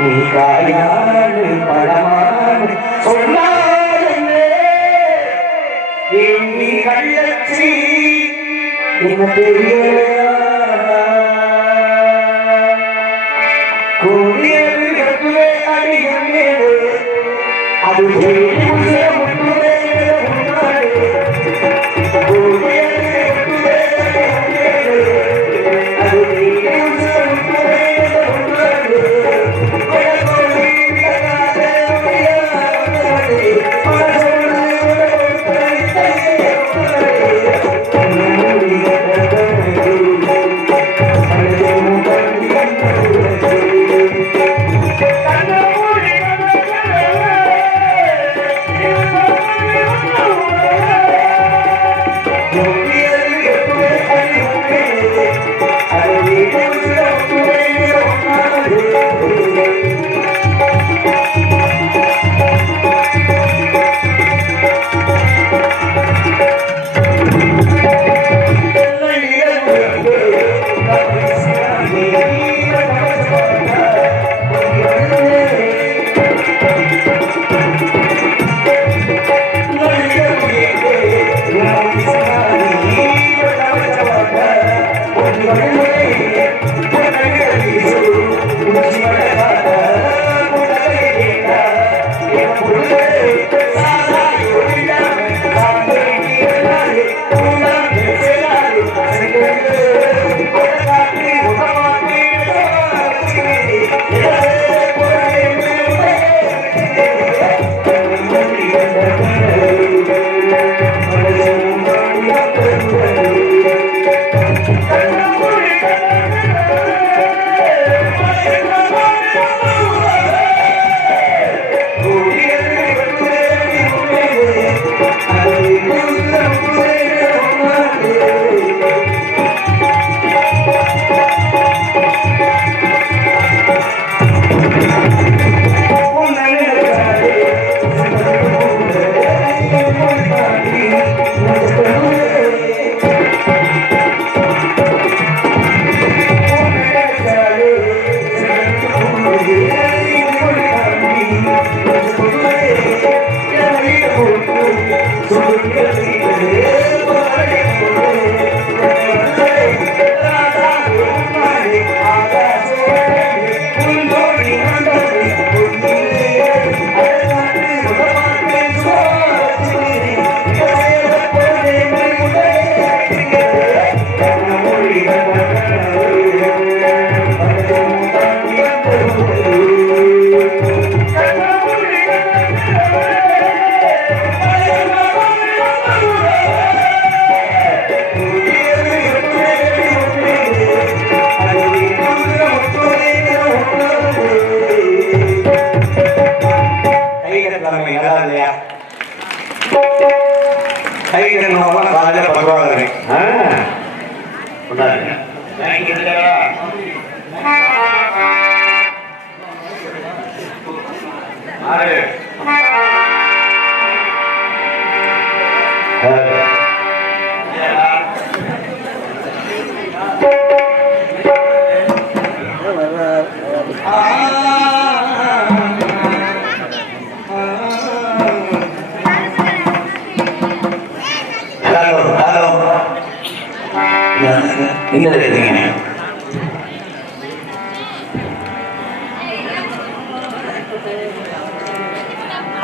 நீ காயாடு பழமாடு சொன்னாலே நீ கள்ளச்சி என்ன தெரியலையா கோடியே அடியே அது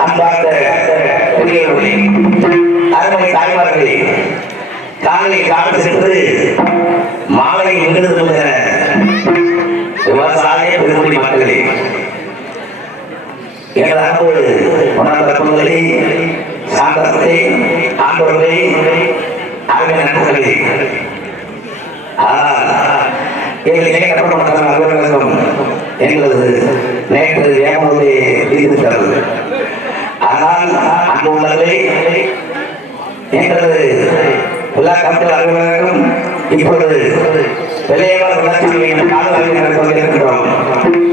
அன்பார்ந்த பெரியவர்களே, அருமை தாய்மார்களே, காலை காலம் சென்று மாலை நின்றது விவசாய பெருமொழி மக்களே, எனது அன்போடு உணர்ந்தவர்களே, சாந்தர்களே, ஆண்டவர்களே, அருமை நண்பர்களே, எங்கள் அலுவலகம் எங்களது நேற்று ஏமாவே இருக்கிறது. ஆனால் அங்கு உள்ளதை எங்களது எல்லா கமிட்டி அலுவலகம் இப்பொழுது விளையாட வளர்ச்சிகளின் காலவரை கொண்டிருக்கிறோம்.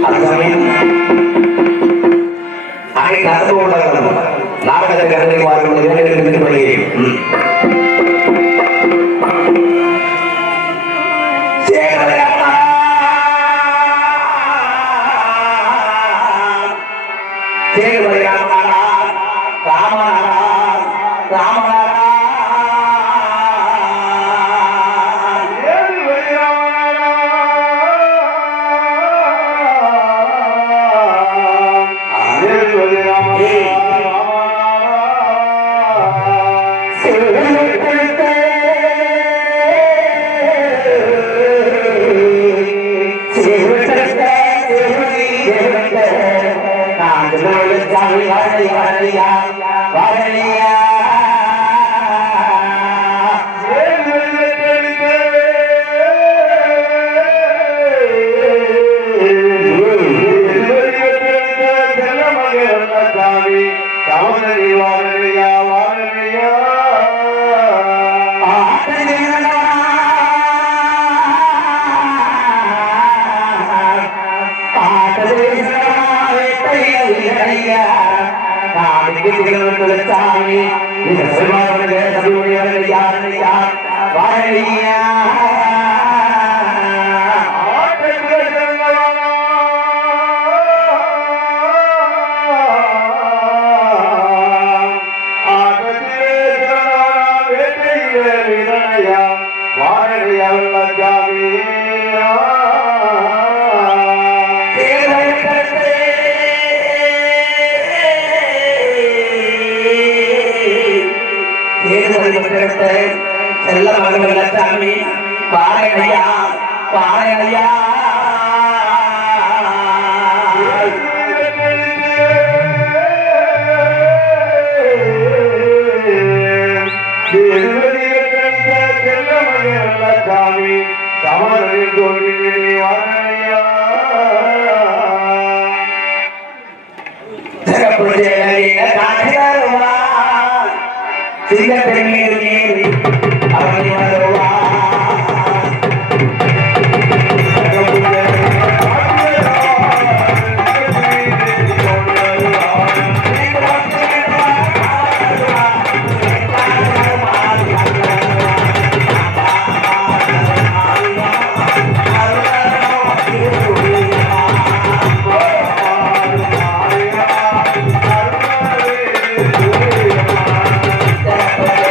அது சமயம் அனைத்து அனுபவ உள்ளவர்களும் நாடகத்தை அறிவிக்குமாறு வேண்டுகிறேன். செல்ல மகன் லட்சாமி பாறையா பாறையா லட்சாமி சமரில் தோல்வி வாரணையா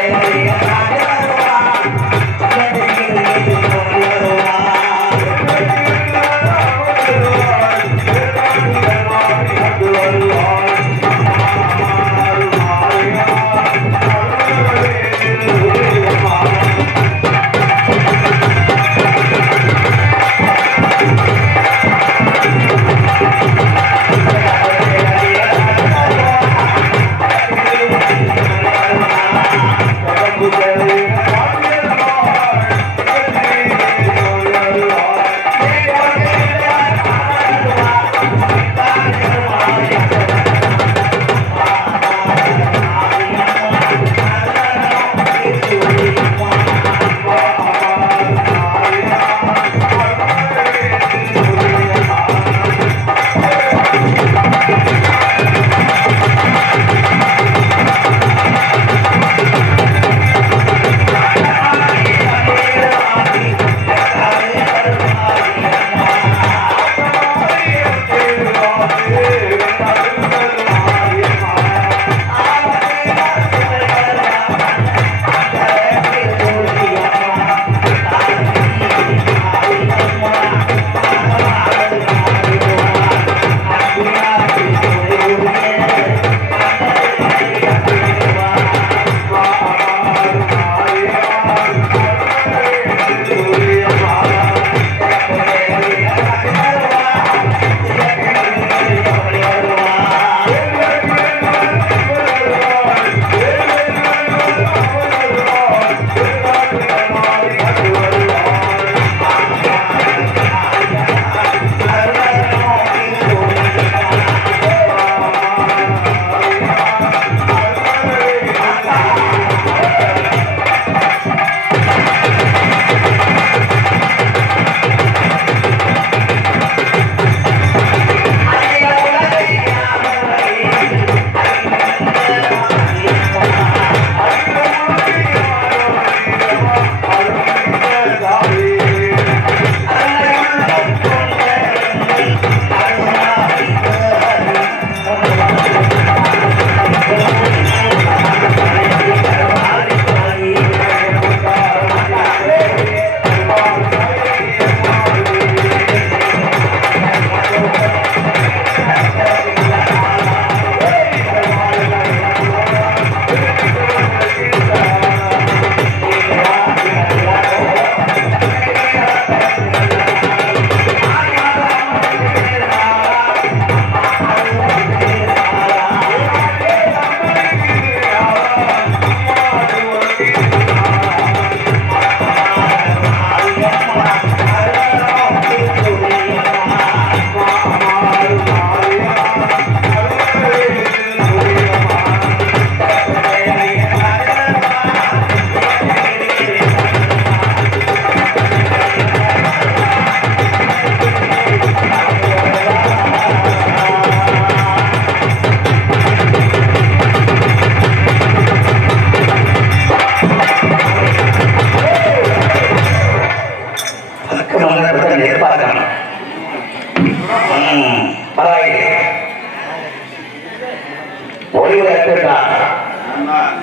Yeah.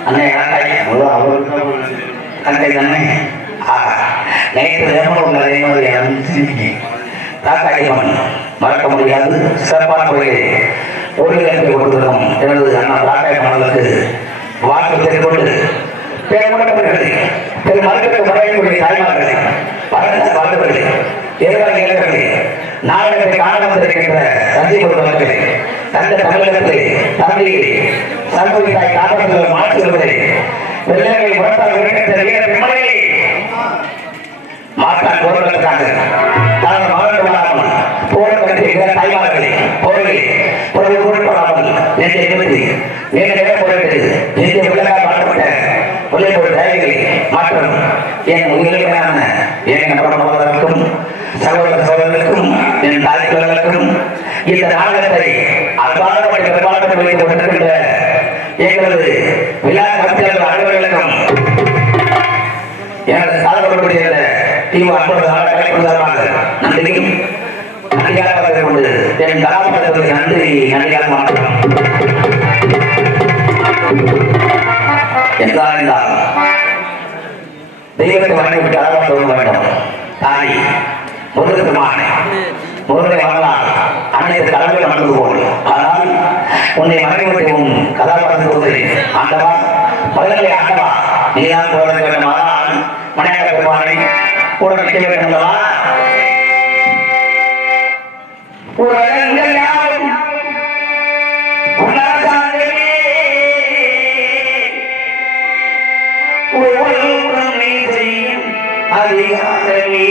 அண்ணே கண்டாய் அவருக்கு கண்டை தானே நேற்று வேமன் உள்ள அதே மாதிரி காக்காயம்மன் மறக்க முடியாது சிறப்பான முறையில் ஒருங்கிணைப்பை கொடுத்திருக்கும் எனது அண்ணா காக்காயம்மனுக்கு வாழ்த்து தெரிவித்து பேரப்பட்டவர்களே திரு மறுக்க முறையக்கூடிய தாய்மார்களே பரந்த வாழ்ந்தவர்களே ஏற்பாடு இளைஞர்களே நாடகத்தை காண வந்திருக்கின்ற தஞ்சைபுரம் மக்களே தந்த தமிழகத்திலே தமிழிலே சமூகத்தாய் காப்பத்தில் மாற்றுவதை வெள்ளங்களை முரட்டால் இருக்கின்ற வீர பெண்மணியை மாற்றான் போர்களுக்காக தனது மகன் விடாமல் போராட்டத்திற்கு தாய்மார்களே போர்களே பொருள் பொருட்படாமல் நெஞ்சை நிறுத்தி நீண்ட போரிட்டு நெஞ்சை விளக்காக மாற்றப்பட்ட உள்ளிட்ட தயவுகளை மாற்றம் என் உயிரிழமையான என் நபர்களுக்கும் சகோதர சகோதரர்களுக்கும் என் தாய்களுக்கும் இந்த நாடகத்தை அன்பாடப்பட்ட பெரும்பாலும் வைத்துக் கொண்டிருக்கின்ற எங்களது விழா கமிட்டியாளர் அலுவலர்களுக்கும் எனது சாதனைகளுடைய தீவு அற்புதமாக நன்றியும் நன்றியாக கொண்டு என் கலாச்சாரத்திற்கு நன்றியாக மாற்றலாம் என்றால் தெய்வத்தை வணங்கிவிட்டு அழகாக சொல்ல வேண்டும் தாய் முருகமான முருகனை வளர்ந்தால் அனைத்து கடவுளை நடந்து போகும் ஆனால் உன்னை வணங்கிவிட்டு உன் கதாபாத்திரம் சொல்கிறேன் ஆண்டவா பகலை ஆண்டவா நீதான் போட வேண்டும் ஆனால் மனையாக பெருமானை கூட நிற்க வேண்டும் அல்லவா உலகங்கள் யாவும் உலகாகவே ஒவ்வொருவரும் நீ செய்யும் அதிகாரமே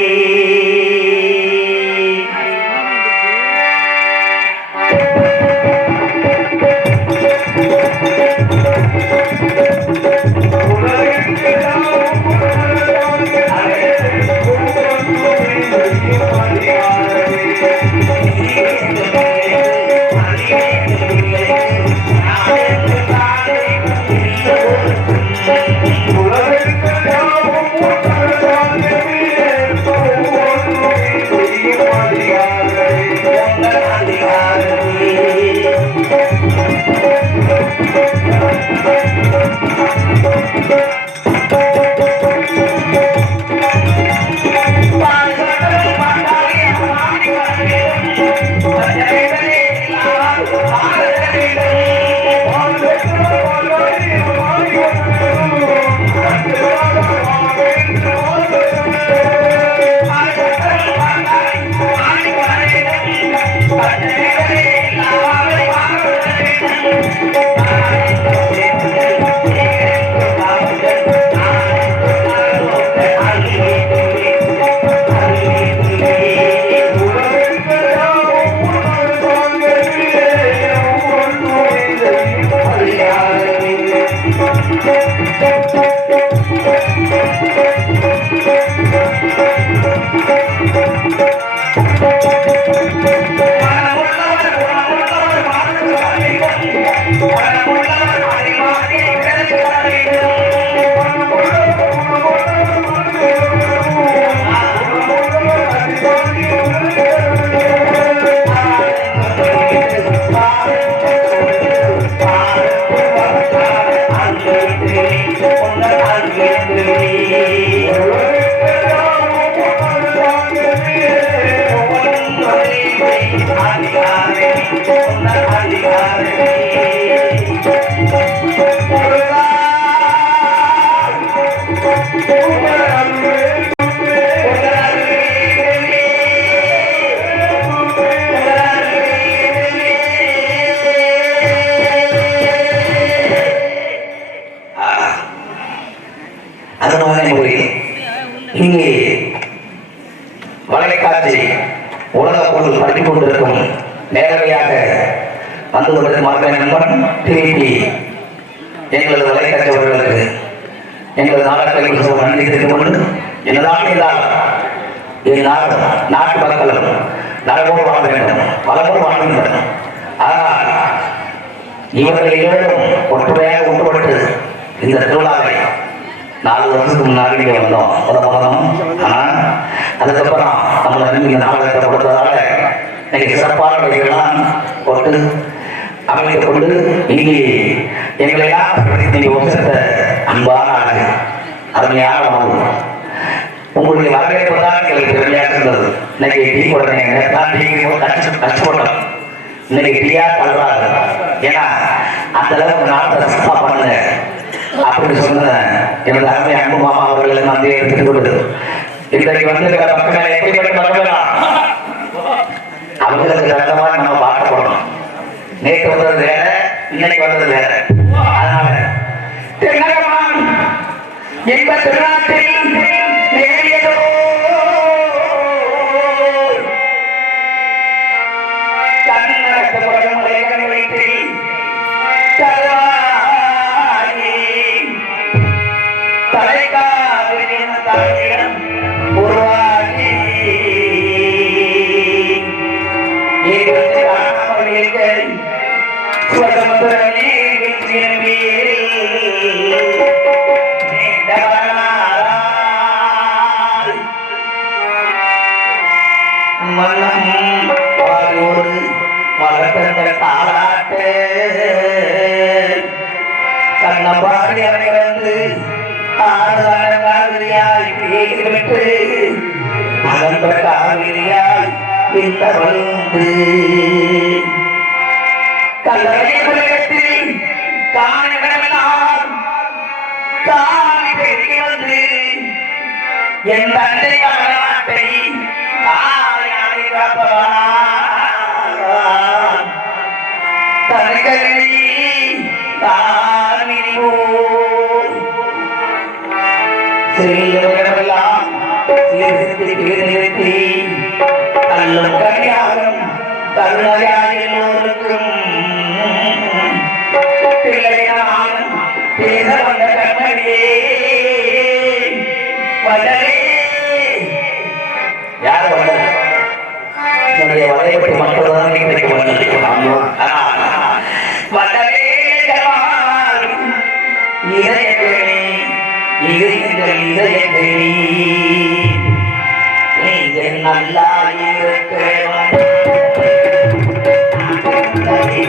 இங்கே வலைக்காட்சி உலக பொருள் படித்துக் கொண்டிருக்கும் நேரடியாக வந்து கொண்டிருக்கும் நண்பன் டிவி எங்களது வலைக்காட்சி அவர்களுக்கு எங்களது நாடகங்களுக்கு நன்றி தெரிவித்துக் கொண்டு என்னதான் இருந்தால் இந்நாடும் நாட்டு மக்களும் நலமோடு வாழ வேண்டும் பலமோடு வாழ வேண்டும். ஆனால் இவர்கள் இருவரும் ஒற்றுமையாக ஒன்றுபட்டு இந்த திருவிழாவை 4 வருஷத்துக்கு முன்னாடி நீங்க வந்தோம் முதலும். ஆனால் அதுக்கப்புறம் நம்மளை நீங்க நாடகத்தை கொடுத்ததால இன்னைக்கு சிறப்பான வழிகள்லாம் போட்டு அமைத்துக் கொண்டு இங்கே எங்களை நீங்க உசத்த அன்பான அழகு அருமையான உணவு உங்களுடைய வரவேற்பு தான் எங்களுக்கு பெருமையாக இருந்தது. இன்னைக்கு டீ போடுறேன் கஷ்டப்பட்டோம். இன்னைக்கு டீயா தள்ளுறாங்க. ஏன்னா அந்த அளவுக்கு நாட்டை சுத்தமா பண்ணுங்க அப்படின்னு சொன்ன எனது அருமை அன்பு மாமா அவர்களுக்கு வந்து எடுத்துக் கொண்டு இன்றைக்கு வந்திருக்கிற மக்கள் எப்படிப்பட்ட மக்களா அவங்களுக்கு தகுந்த மாதிரி நம்ம பார்க்க போறோம். நேற்று வந்தது வேற, இன்னைக்கு வந்தது வேற. அதனால திருநகரம் என்ப திருநாட்டில் நேரியதோ கண்ணடக்கப்படும் வீட்டில் தலைக்காவின் தாயிடம் உருவாகி தாளாட்டு கண்ணப்பாடி வந்து ஆறுதலாய் பேசிவிட்டு அகன்ற காவிரியாய் இந்த வந்து கல்லறை உலகத்தில் காணிடமெல்லாம் காணி பெருகி வந்து என் தந்தை வரலாற்றை காலையானை காப்பவனான் தனக்கல்வி தாமினிவோ செய்யவரெல்லாம் நிறுத்தி கல்லும் கல்யாணம் கருணையாய் எல்லோருக்கும் பிள்ளையான் பேச வந்த கண்மணியே வளரே யார் வந்தது என்னுடைய வளையப்பட்டி மக்கள் தான் இன்னைக்கு வந்திருக்கிறாங்க. வளரே இதயங்களே இது எங்கள் இதயங்களே நீங்கள் நல்லா இருக்கிறோம். Thank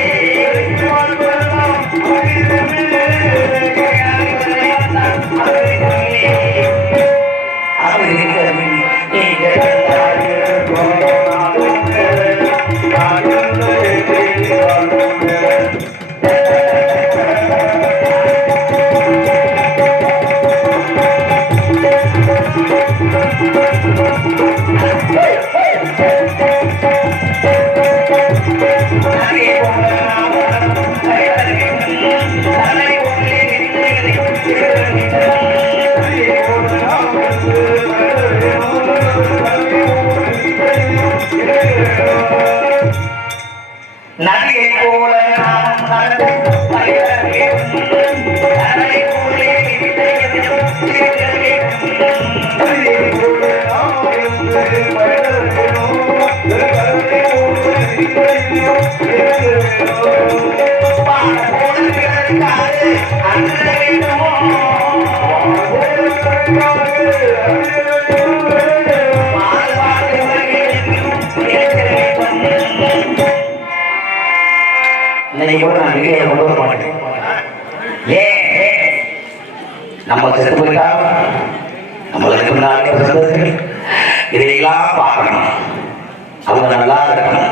you. இன்னைக்கு கூட நான் வீடியோ கொண்டு வர மாட்டேன். ஏன் நம்ம செத்து போயிட்டா நம்மளுக்கு முன்னாடி இதையெல்லாம் பார்க்கணும், அவங்க நல்லா இருக்கணும்.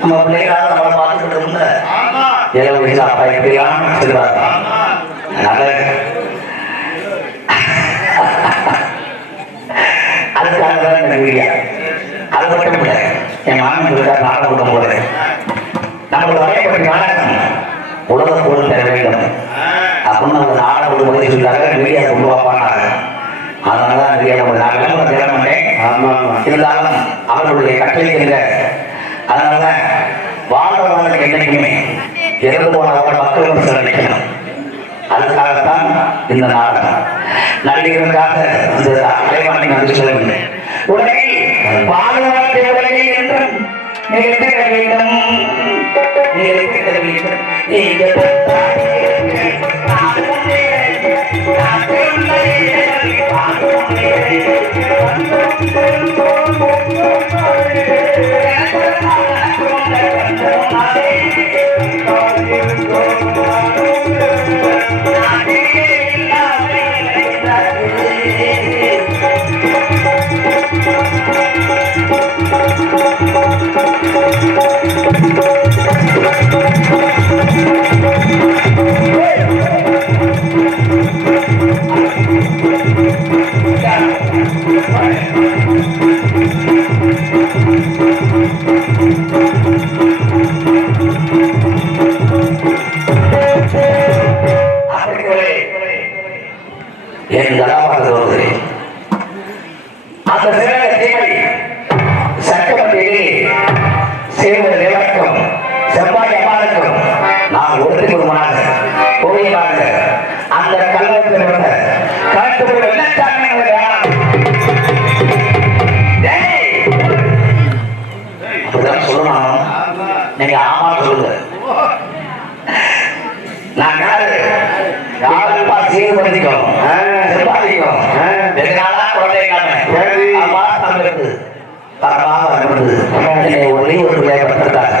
நம்ம பிள்ளைகளாக நம்மளை பார்த்துக்கிட்டு இருந்த 7 வயசு அப்பா எப்படிலாம் சொல்லுவாங்க. அதனால அதுக்காக தான் இந்த வீடியோ. அது மட்டும் இல்லை, என் மாமன் சொல்லிட்டார் நாடகம் கொடுக்கும் போது நம்மளுக்கு வரையப்பட்ட நாடகம் உலக பொருள் தர வேண்டும் அப்படின்னு அந்த நாடகம் கொடுக்கும்போது சொல்லிட்டாங்க, மீடியா கொண்டு வாப்பாங்க. அதனாலதான் மீடியா கொண்டு நாங்கள் தேட மாட்டேன். இருந்தாலும் அவர்களுடைய கட்டளைங்க. அதனாலதான் வாழ்றவர்களுக்கு என்னைக்குமே இறந்து போனவர்கள் மக்களும் சிறப்பிக்கணும். அதுக்காகத்தான் இந்த நாடகம். நடிகர்களுக்காக இந்த அலைவாணி நன்றி சொல்ல வேண்டும். உடனே வாழ்வாழ்க்கை என்றும் நிகழ்த்த வேண்டும், நிகழ்த்த வேண்டும். நீங்கள் என் கதாபாத்திரம் அந்த சட்டமன்றிலே சேர்ந்த நிலக்கம் செவ்வாய் அம்மாளுக்கும் நான் ஒருத்திருமாக கோயிலாக அந்த கல்லத்தில் இருந்த கலந்து அப்படிதான் சொல்லணும். நீங்க ஆமா சொல்லுங்க. நான் யாரு யாருப்பா சீர்படுத்திக்கும் செவ்வாதிக்கும் வெகு நாளா குழந்தைங்க ஒரே ஒரு விளையாடுறாங்க.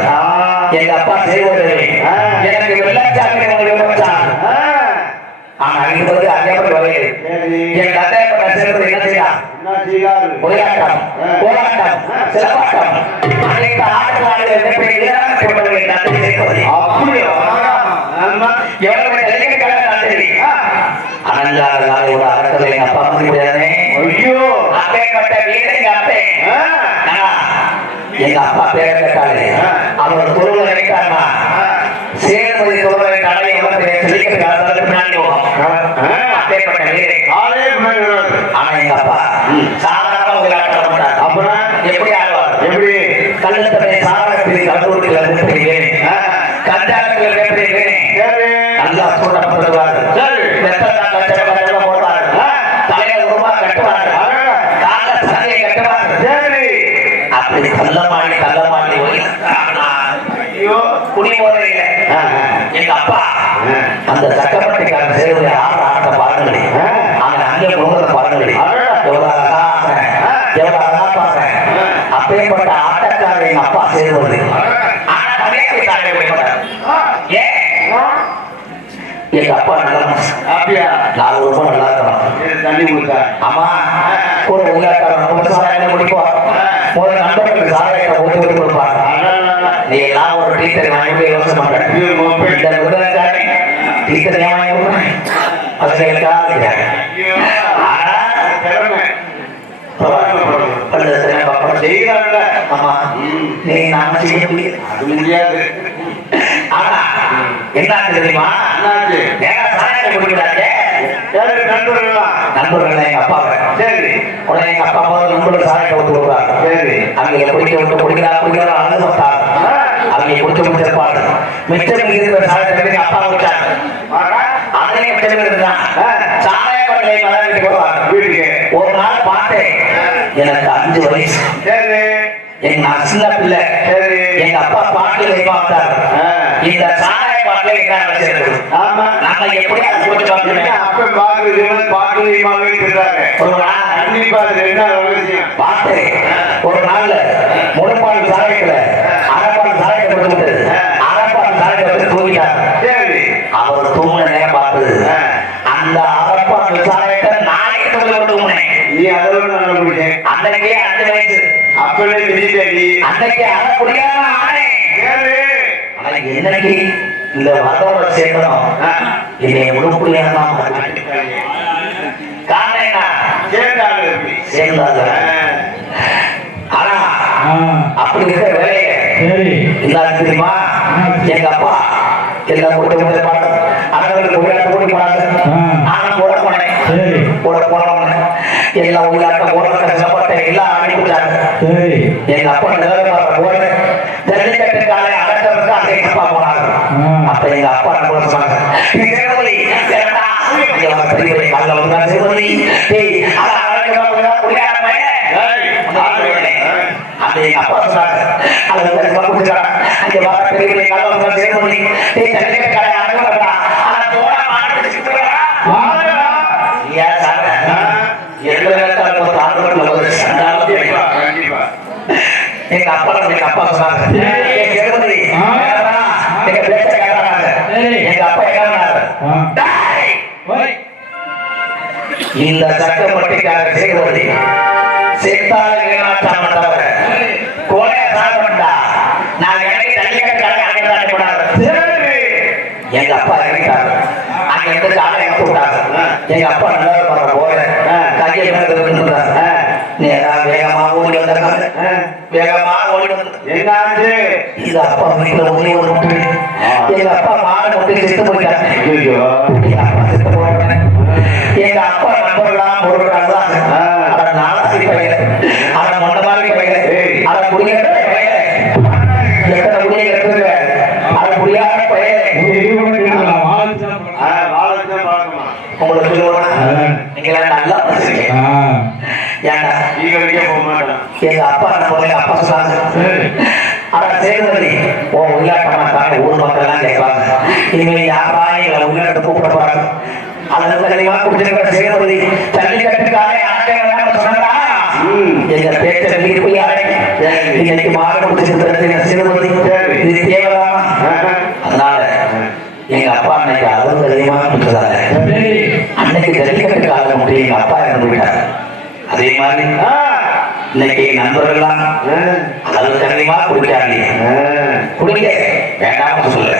எங்க அப்பா செய்வது எனக்கு வெள்ளச்சாமி ஆனா அடிப்பது அதேபடி வரையில் எங்க அதேபட்ட சேர்ப்பது என்ன செய்யலாம்? ஒளியாட்டம், போராட்டம், சிலப்பாட்டம், அனைத்து ஆட்டவாடுகள் அனந்தாரோட அறக்கதை எங்க அப்பா முடியாதே. அப்பேற்பட்ட வீடு எங்க அப்பே எங்க அப்பா பேர கேட்டாரு. அவரோட தொழில் நினைக்காருமா சேர்மதி தொழிலை கடை பின்னாடி அப்பேற்பட்ட வீடு. ஆனா எங்க அப்பா சாதாரண விளையாட்ட மாட்டார். அப்புறம் எப்படி ஆடுவார்? எப்படி கல்லூரி சாதனத்தில் கல்லூரிகள் கஞ்சாலத்தில் எப்படி நல்லா சூடப்படுவார். போடுவார், தலையில ரூபா கட்டுவார், கால சதையை கட்டுவார். அப்படி கள்ளமாடி குடி போதையில எங்க அப்பா அந்த சட்டப்பட்டிக்காரன் சேர்ந்து ஆட்ட பாருங்களே, அவங்க அங்கே முகத்தை பாருங்களே, எவ்வளவு அழகா பாருங்க. அப்பேற்பட்ட ஆட்டக்காரர் எங்க அப்பா சேர்வது. எங்க அப்பா நல்லா நான் ரொம்ப நல்லா இருக்கணும். ஆமா கூட உள்ள சாராயம் குடிப்போம். முதல் நண்பர்களுக்கு சாராயத்தை ஊற்றி விட்டு கொடுப்பாங்க. நீ எல்லாம் ஒரு டீச்சர் வாங்கி யோசனை பண்றேன். டீச்சர் ஏன் வாங்கி கொடுக்குறேன்? ஆமா நீ நாம செய்ய முடியாது. ஆனா என்ன தெரியுமா? நண்பர்கள் எங்க அப்பா உடனே எங்க அப்பா முதல் நண்பர்கள் சாராயத்தை ஊற்றி கொடுக்குறாங்க. அவங்க குடிக்க விட்டு குடிக்கிறாங்க அழுது வந்தாங்க. அவங்க குடிச்சு முடிச்சிருப்பாங்க. மிச்சம் இருக்கிற சாராயத்தை அப்பா குடிச்சாங்க. அதே மிச்சம் இருந்தான் சாராய கொள்ளையை மலர்ந்து போடுவாங்க. ஒரு நாள் பார்த்தேன், எனக்கு 5 வயசு. எங்க சின்ன பிள்ளை எங்க அப்பா பாட்டில் வைப்பாங்க. இந்த சாராய பாட்டில் நம்ம எப்படியாவது போட்டு பார்த்து ஒரு நாள்ல முழுப்பாடு சாராயத்துல அரைப்பாடு சாராயத்தை கொடுத்து அரைப்பாடு சாராயத்தை போய் விஜய் அன்னைக்கு ஆடக்கூடிய ஆனே ஆனா என்னைக்கு இந்த வதோட சேர்க்கணும் என்னை உடம்புலையா தான் காரணம் சேர்ந்தாங்க. ஆனா அப்படி இருக்கிற வேலையை எல்லாரும் தெரியுமா? எங்க அப்பா எல்லாம் கொடுத்த பாட்டு அவங்களுக்கு விளையாட்டு கூடி போனாங்க. நானும் போட போனேன். போட போனவங்க எல்லாம் விளையாட்ட ஓட சாப்பாட்டை எல்லாம் அனுப்பிட்டாங்க. எங்க அப்பா நிலவரம் போட ஜல்லிக்கட்டு காலை அடக்கிறதுக்கு அந்த எங்க அப்பா போனாங்க. அப்ப எங்க அப்பா நம்ம சொன்னாங்க எங்க அப்பா சொன்னாங்க எங்க அப்பா என்ன இந்த சட்டப்பட்டிக்காக செய்வது செத்தால் ஏமாற்றாம தவிர கோலைய சாப்பிட்டா நான் எனக்கு ஜல்லிக்கட்டுக்காக அடையாளம் கூடாது. எங்க அப்பா இறங்கிட்டாரு. அங்க இருந்து காலை எடுத்து விட்டாங்க. எங்க அப்பா நல்லா பண்ற போல கையை இருந்தாரு. நேரா வேகமா ஓடி வந்தாங்க. வேகமா ஓடி வந்து என்னாச்சு? இது அப்பா வீட்டுல ஒரே ஒரு முட்டு. எங்க அப்பா மாடு முட்டி செத்து போயிட்டாங்க. எங்க அப்பா செத்து போயிட்டாங்க. எங்க அப்பா நம்பர்லாம் பொருட்கள் தான். அதை நாளாசி பையன், அதை மொண்ட மாதிரி பையன், அதை குடிக்கிற பையன், எத்தனை குடியை எடுத்துருக்க அதை குடியாத பையன் உங்களுக்கு நீங்க நல்லா பேசுறீங்க. ஏன்டா எங்க அப்பா நம்ம அப்பா சொன்னாங்க ஆனா சேர்ந்தது ஓ உள்ளாட்டமாட்டாங்க. ஊர் மக்கள் எல்லாம் கேட்கறாங்க இனிமேல் யாரா எங்களை உள்ளாட்டு கூப்பிட போறாங்க. அதற்கு தெளிவா குடிச்சிருக்கிற சேர்ந்தது ஜல்லிக்கட்டுக்காக சொன்னா எங்க பேச்ச வீட்டு போய் இன்னைக்கு மாறு குடிச்சிருக்கிறது சேர்ந்தது இது தேவைதான். அதனால எங்க அப்பா அன்னைக்கு அளவு தெளிவா குடிச்சதாங்க. அன்னைக்கு ஜல்லிக்கட்டுக்கு ஆக முடியும். எங்க அப்பா இறந்து விட்டார். அதே மாதிரி இன்னைக்கு நண்பர்கள்லாம் அளவு தெளிவா குடிக்காங்க. குடிக்க வேண்டாம் சொல்ல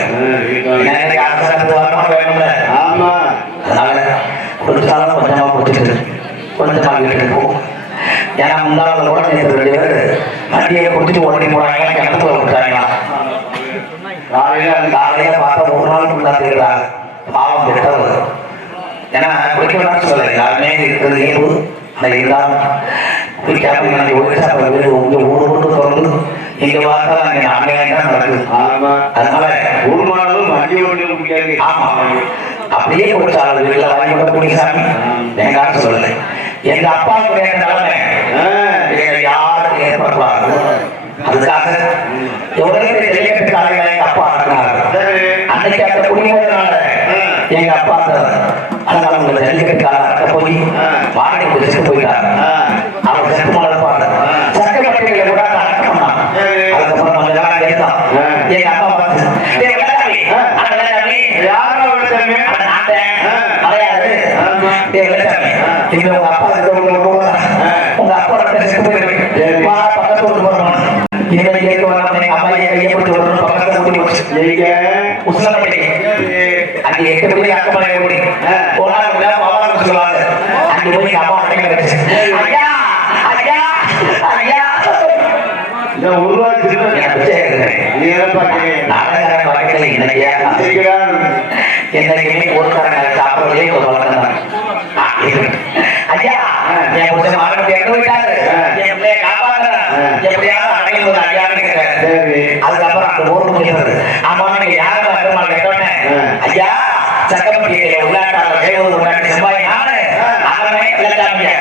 அதனால குடிச்சாலும் கொஞ்சமா குடிச்சிட்டு கொஞ்சமா வீட்டுக்கு போகும். ஏன்னா முன்னாள் நேற்று 2 பேர் வண்டியை குடிச்சிட்டு ஓடி போறாங்க. கிணத்துல விட்டாங்க. காலையில பார்த்தா 1 நாள் ஃபுல்லா தெரியுறாங்க. பாவம் கெட்டவர். ஏன்னா குடிக்க வேண்டாம்னு சொல்ல எல்லாருமே இருக்கிறது இயல்பு. அந்த இருந்தாலும் குடிக்காம ஒடிசா உங்க ஊர் கொண்டு தொடர்ந்து இங்க பார்த்தா அங்க அங்கேதான் நடக்குது. அதனால உருமானதும் வண்டி ஓட்டி முடியாது. ஆமா அப்படியே குடிச்சாலும் வீட்டுல வாங்கி கொண்ட குடிசாமி வேண்டாம்னு சொல்லலை. எங்க அப்பாவுடைய நிலைமை யாரும் ஏற்படுவாங்க. அதுக்காக எவ்வளவு ஜல்லிக்கட்டு காலையில எங்க அப்பா நடத்தினாரு. அன்னைக்கு அந்த குடிமகனால எங்க அப்பா அதனால உங்களை ஜல்லிக்கட்டு கால அடக்க போய் வாடகை குடிச்சுட்டு போயிட்டாரு. அவர் செத்து மலர்ப்பாங்க சட்டப்பட்டிகளை கூட அடக்க பண்ணாங்க. அதுக்கப்புறம் கொஞ்ச நாள் கேட்டான் எங்க அப்பா பார்த்து உங்க அப்பா உங்க அப்பா செத்து போயிருக்கு பக்கத்து ஊருக்கு போறோம். இனிமே கேட்க வராம எங்க அம்மா கையப்பட்டு வரணும். பக்கத்துல கூட்டி வச்சு உசலப்பட்டி அங்க 8 மணி அக்கமலை ஓடி போனாங்க. மாமா சொல்லுவாங்க அங்க போய் எங்க அம்மா அடங்க வச்சு ஐயா ஐயா ஐயா உருவாக்கி என்னைக்குமே ஊருக்காரங்க சாப்பிடுறதே ஒரு வழக்கம். ஐயா என் புருஷன் மகன் இறந்து போயிட்டாரு. என் பிள்ளைய காப்பாத்துறேன் எப்படியாவது அடையும்போது ஐயான்னு கேட்டாரு. அதுக்கப்புறம் அந்த ஊருக்கு முடியாது. ஆமா நீங்க யாரும் அக்கமாக கேட்டோன்னே ஐயா சட்டப்பட்டியை உள்ளாட்டாளர் செய்வது உள்ளாட்டி செவ்வாய் நானு அவனே இல்லாட்டியா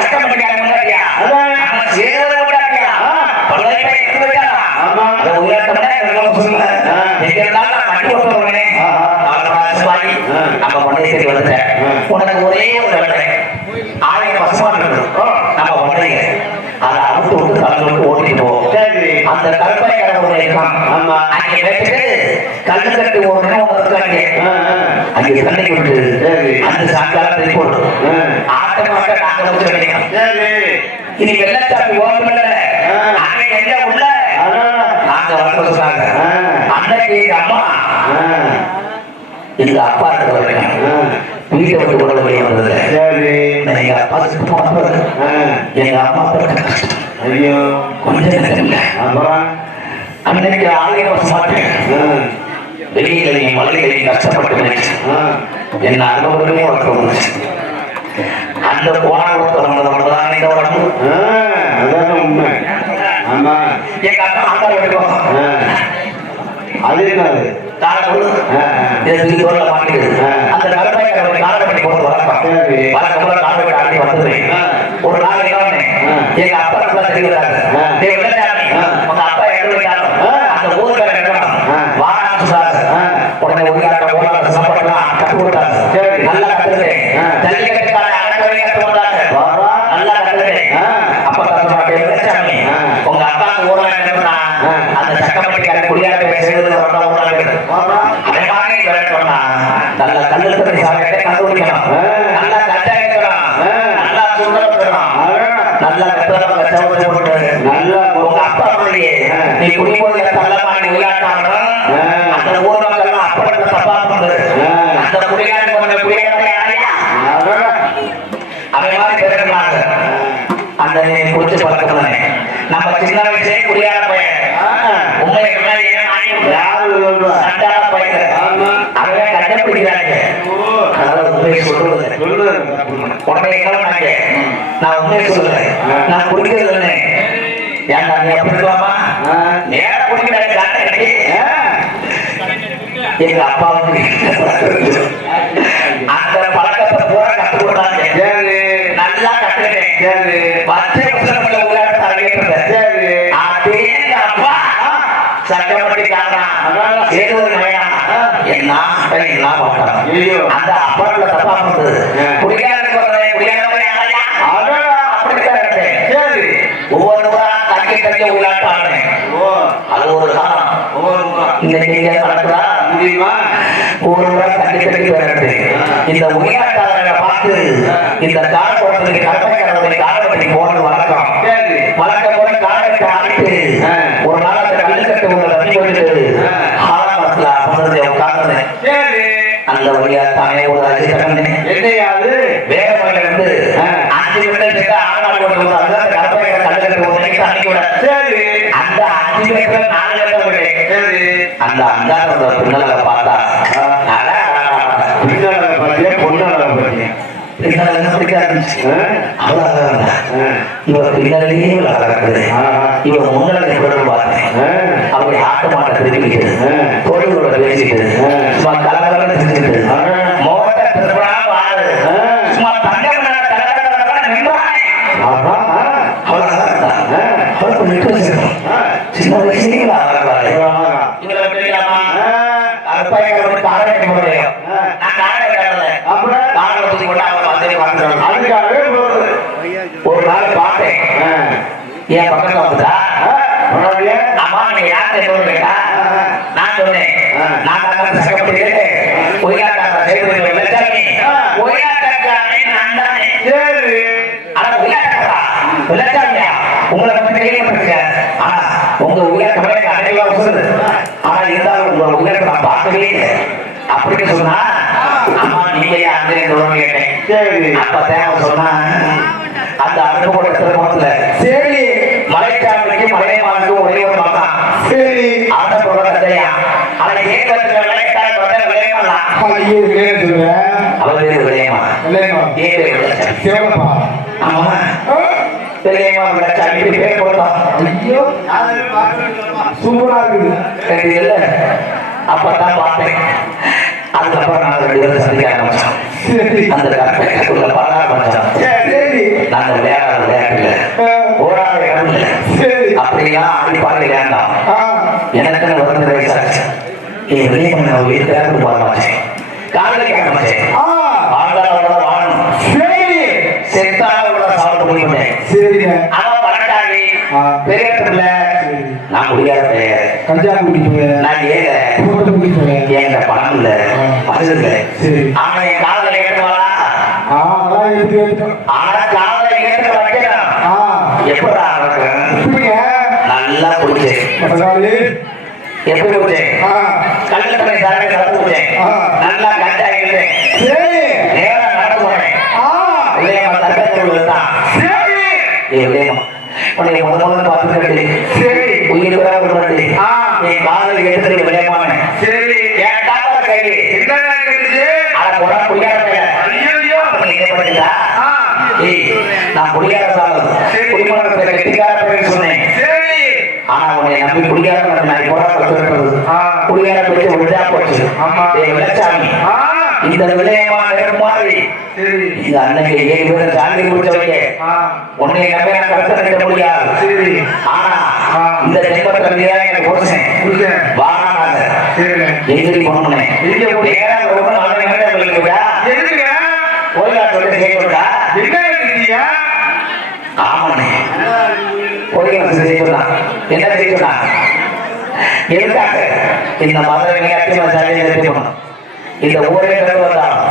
சட்டப்பட்டிக்காரன் முன்னாடியா செய்வது முன்னாடியா பல்வேறு எடுத்து வைக்கலாம். அதை உள்ளாட்டம்னா சொல்லுங்க எங்க இருந்தாலும் வண்டி ஓட்டுறவனே செவ்வாய் நம்ம மண்ணை தேடி வந்துட்டேன். உனக்கு ஒரே ஒரு விளக்கிறேன் 1000 பசுமாடு நம்ம ஒன்றைங்க அதை அவுட்டு விட்டு தலைவருக்கு ஓட்டிட்டு போவோம். அந்த கருப்பை கடவுள் இருக்கான் அங்கே வச்சுட்டு கல்லு கட்டி ஓடணும் இருக்காங்க. அங்கே தண்ணி விட்டு அந்த சாயங்காலத்தை போடும் ஆட்டமாக நாங்கள் வந்து கிடைக்கும். இனி வெள்ளச்சாமி ஓடல அங்க எங்க உள்ள நாங்க வளர்க்க சொன்னாங்க. அன்னைக்கு எங்க அம்மா எங்க அப்பா வீட்டை விட்டு கூட வெளியே வந்தது. எங்க அப்பா எங்க அம்மா கொஞ்சம் அன்னைக்கு 1000 வருஷம் மாட்டேன் வெளியிலையும் மலையிலையும் கஷ்டப்பட்டு என்ன அனுபவமே வளர்க்க அந்த போனதான் இந்த உடம்பு. உண்மை. ஆமா எங்க அப்பா ஆட்டா எடுக்கும் அது என்னது அந்த கடற்கரை காலப்பட்டி போட்டு வளர்க்கம் காலப்பட்டி வந்தது. ஒரு நாள் எங்க அப்பா நல்லா தெரிவிக்கிறாங்க உங்க அப்பா எடுக்கிறாங்க அந்த ஊருக்கு வாராசு சார் உடனே ஊராட்ட சாப்பாடுலாம் கட்டு கொடுத்தாங்க. நல்லா கட்டுறேன் ஜல்லிக்கட்டுக்கான அடக்கவே கட்டு கொடுத்தாங்க. நல்லா கட்டுறேன் அப்பா வெள்ளச்சாமி உங்க அப்பா ஊர்ல அந்த சட்டப்பட்டி குடியாட்ட செய்வது அதே மாதிரி நல்ல கல்லுத்தரை சாப்பிட்டே கண்டுபிடிக்கணும். நல்லா கட்டாயிக்கலாம் நல்லா சுந்தரம் நல்லா நல்லா உங்க அப்பா நீ குடிமொழியில தள்ளமான விளையாட்டாங்க அந்த ஊர் மக்கள் அப்படி தப்பா பண்றது அந்த குடியாட்டு அதே மாதிரி பேருந்தாங்க. அந்த குடிச்சு பழக்கம் நம்ம சின்ன வயசுலேயே குடியார பையன் உண்மையை அவன் கண்டுபிடிக்கிறாங்க. உடனே கிளம்பினாங்க. நான் உண்மையை சொல்லுறேன் நான் குடிக்கிறது ஏன்டா நீ அப்படி சொல்லாமா நேர குடிக்கிறாங்க. எங்க அப்பா அந்த பழக்கத்தை பூரா கற்றுக் கொடுத்தாங்க. நல்லா கற்றுக்கிட்டேன். 10 வருஷம் விளையாட்டு அதே அப்பா சட்டப்பட்டிக்காரன் ஏதோ ஒரு மயம் என்ன அந்த அப்பாட்டுல தப்பா பண்றது குடிக்காத ஒவ்வொருவரா தக்கி தக்க விளையாட்டு அது ஒரு காலம். இன்னைக்கு நடக்குதா முடியுமா? ஒவ்வொருவரா தக்கி தக்கி விளையாட்டு இந்த விளையாட்டாளர்களை பார்த்து இந்த காலப்படத்துக்கு கடமைக்காரருடைய காலப்பட்டி போன வழக்கம் வழக்கம் போல காலத்தை ஆடிட்டு ஒரு நாளத்துல கல்லுக்கட்டு உள்ள தண்ணி போயிட்டு ஆரம்பத்துல அமர்ந்து உட்கார்ந்து அந்த வழியா தானே ஒரு அரிசி என்னையாது வேற வழியில இருந்து 5 மீட்டர் 6 நாள் போட்டு அந்த கடமைக்கார கல்லுக்கட்டு ஒரு தண்ணி விட அந்த 5 மீட்டர் 4 மீட்டர் அந்த அந்தாரோட பின்னலை பார்த்தா இவன் முன்னாடி அப்படி ஆட்ட மாட்ட திருப்பிக்கிட்டு கோழிகளோட பேசிட்டு சும்மா கலகலன்னு தெரிஞ்சுக்கிட்டு மோட்ட திருப்பா வாழு சும்மா தங்க அவளுக்கு நிட்டு வச்சிருக்கோம். சின்ன வயசுலேயே இவங்களை தெரியலாமா அப்பாய்க்கு காரணம் முடியும் நான் காரணம் தூக்கி கொண்டு அவன் வந்து ஒரு நாள் பார்த்தேன். என் பக்கத்துல வந்துட்டா அம்மா நீ யாரு கேட்டா நான் சொன்னேன் நான் உங்களை ஆனா உங்க உயர்த்த ஆனா இருந்தாலும் உங்க உயர்த்த நான் பார்க்கவே இல்லை அப்படின்னு சொன்னா அம்மா நீங்க அங்கே கேட்டேன். அப்ப தேவை சொன்னா அந்த அனுபவ திருமணத்துல சரி மலைக்காரனுக்கு மலையமானுக்கும் ஒரே ஒரு மகன் சரி அவனை சொல்ற கதையா அவனை கேட்கறதுக்கு மலைக்காரன் விளையலாம் அவர் விளையமா சிவப்பா ஆமா தெரியுமா இப்படி பேர் போட்டோம். ஐயோ சூப்பரா இருக்குது இல்ல அப்பதான் பார்த்தேன். அதுக்கப்புறம் நாங்க 2 பேரும் சந்திக்க ஆரம்பிச்சோம். அந்த கற்பனைக்குள்ள பாட ஆரம்பிச்சோம். நாங்க விளையாட விளையாட்டுல ஓடாத இடம் இல்லை அப்படிலாம் ஆடி பாடி விளையாண்டோம். எனக்குன்னு வந்து வயசாச்சு நீ வெளியே பண்ண வீட்டுக்கு பாடமாச்சேன் காதலிக்க ஆரம்பிச்சேன். வாழ்ந்தாளோட வாழணும் செத்தாளோட சாப்பிட்டு முடிவு பண்ணேன். அவன் பணக்காரி பெரிய நான் முடியாத பெயர். கஞ்சா குடிப்பேன், நான் ஏழை. போட்டு குடிப்பேன். என்கிட்ட பணம் இல்ல, வசதி இல்ல. சரி. ஆனா என் காதல ஏற்றுவாளா? அதெல்லாம் எடுத்து எடுத்து. ஆனா காதல ஏற்ற வைக்கிறேன். எப்படா நடக்கிறேன்? இப்படிங்க நல்லா குடிச்சேன். பசங்காலி. எப்படி குடிச்சேன்? கள்ளத்தனை சாரை கலந்து குடிச்சேன். நல்லா கஞ்சா இருந்தேன். சரி. நேரா நடந்து போனேன். விளையாம தட்டத்தில் தான். சரி. விளையாம உன்னை முதல்ல பார்த்து சரி. உயிர் வேற விடுறது. என் காதல் எடுத்து விளையாம. சரி. என் தாத்தா கைது. என்னடா கேட்டுச்சு? அட போடா குடியாத பையன். ஐயோ. நீ என்ன பண்ணிட்டா? ஏய், நான் குடியாத சாலம். சரி. குடிமகன் கெட்டிக்கார பேர் சொன்னேன். சரி. ஆனா உன்னை நம்பி குடியாத நான் போடா சொல்றது. குடியாத பேச்சு விழா போச்சு. ஆமா. ஏய் விளைச்சாமி, இந்த விளையமா நேரம் மாறி சரி. இந்த அன்னைக்கு 7 பேரை சாந்தி முடிச்சவங்க உன்னை நம்பி நான் கருத்து நிற்க முடியாது. சரி. ஆனா இந்த ஜென்மத்திலேயே எனக்கு போச்சேன். புரியுது. வாராங்க. சரி. எங்கிரி போனேன். எங்க போய் நேரம் ரொம்ப நாலு நேரம் உங்களுக்கு எதுக்குங்க? கோயிலா சொல்லி கேட்கா? என்ன கேட்டீங்க? ஆமாண்ணே, கோயில செய்யலாம். என்ன செய்யலாம்? எதுக்காக இந்த மதுரை நிகழ்ச்சியை செய்யணும்? இந்த ஊரே வந்தாலும்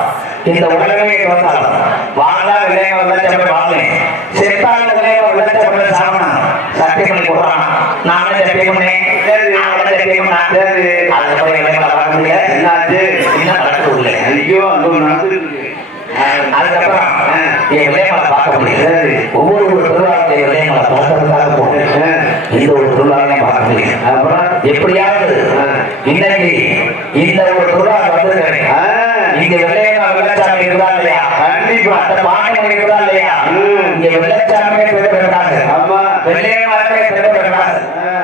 இந்த உலகமே வந்தாலும் வாங்கா விளையாட விளைச்சப்பட வாங்கினேன். செத்தான விளையாட விளைச்சப்பட சாப்பிடணும். சத்தியம் பண்ணி போடுறான். நானும் சத்தியம் பண்ணேன். சத்தியம் பண்ணேன். அதுக்கப்புறம் விளையாட பார்க்க முடியாது. என்னாச்சு? என்ன நடக்கிறது இல்லை. ஐயோ அது நடந்துருக்கு. அதுக்கப்புறம் என் விளையாட பார்க்க முடியாது. ஒவ்வொரு திருவிழாவுடைய விளையாட பார்க்கறதுக்காக போட்டேன். இந்த ஒரு திருவிழாவையும் பார்க்க முடியும். அப்புறம் எப்படியாவது இன்னைக்கு இந்த ஒரு திருவிழா வந்திருக்கிறேன். இங்க வெள்ளையம்மா வெள்ளச்சாமி இருக்குதா இல்லையா? கண்டிப்பா. அந்த பாண்டியன் இருக்குதா இல்லையா? இங்க வெள்ளச்சாமியே பெரிய பெறாங்க. ஆமா. வெள்ளையம்மாவே பெரிய பெறாங்க.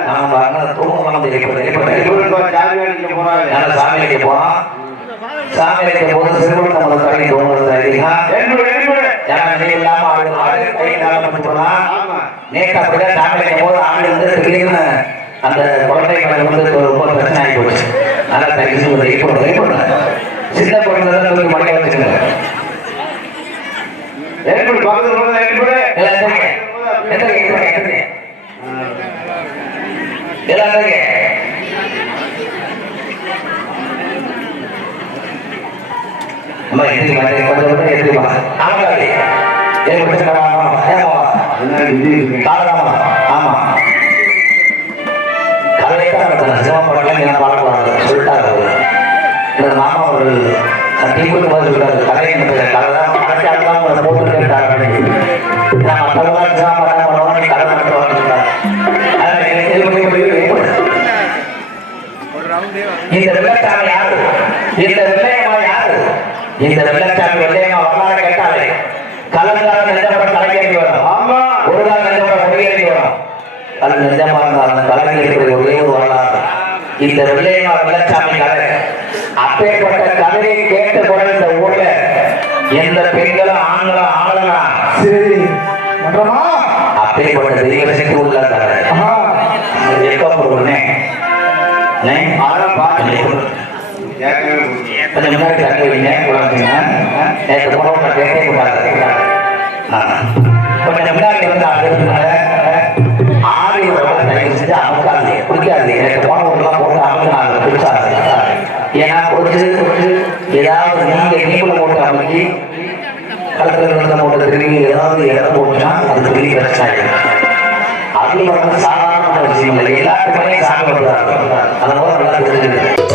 நாம அண்ணன் தூங்கலாம் சாமி அடிக்க போறாங்க. நல்ல சாமி அடிக்க போறோம். சாமி அடிக்க போது சிறுவன் நம்ம கடையை தோணுறது இல்லாம ஆடு கை நாளம் போடலாம். நேற்று அப்படிதான் சாமி அடிக்கும் போது ஆடு வந்து திடீர்னு அந்த குழந்தைகளை வந்து ரொம்ப பிரச்சனை ஆகி போச்சு. அதனால தனிச்சு சின்ன குழந்தை மடிக்க வச்சுக்கோங்க. ஆமா சொல்லிட்டாரு மாமா அவர்கள் டீமுக்கு பதில் சொல்றாரு. கதை கதைதான் போட்டு கேட்டாரு. நான் மற்றவங்க கதை நடத்துவாங்க சொல்றாரு. இந்த வெள்ளச்சாமி யாரு? இந்த வெள்ளையம்மா யாரு? இந்த வெள்ளச்சாமி வெள்ளையம்மா வரலாறு கேட்டாலே கலந்தார நெஞ்சப்பட கலைஞரி வரும். ஒரு நாள் நெஞ்சப்பட மொழியேறி வரும். அது நெஞ்சமா இருந்தாலும் கலைஞர் ஒரே ஒரு வரலாறு. இந்த வெள்ளையம்மா வெள்ளச்சாமி கதை அப்பேற்பட்ட கதையை கேட்ட கூட இந்த ஊர்ல எந்த பெண்களும் ஆண்களும் ஆளலாம். சரி. மன்றமா அப்பேற்பட்ட தெய்வ சக்தி உள்ள கதை எப்பொருள்னே கொஞ்சம் முன்னாடி தங்க வைங்க. நேற்று போன கேட்டே கூடாது. கொஞ்சம் முன்னாடி வந்து ஆடி தயவு செஞ்சு அமுக்காது குடிக்காது. எனக்கு போன ஊர்லாம் போட்டு அமுக்கு நாங்கள் குடிச்சாது. ஏன்னா குடிச்சு ஏதாவது நீங்களும் போட்டு அமைக்கி கலத்தில் போட்டு திரும்பி ஏதாவது இடம் போட்டுனா அது பெரிய பிரச்சனை ஆகிடும். அது வந்து சாதாரண விஷயம் இல்லை. எல்லாத்துக்குமே சாமி வருவாங்க. அதனால நல்லா தெரிஞ்சுக்கணும்.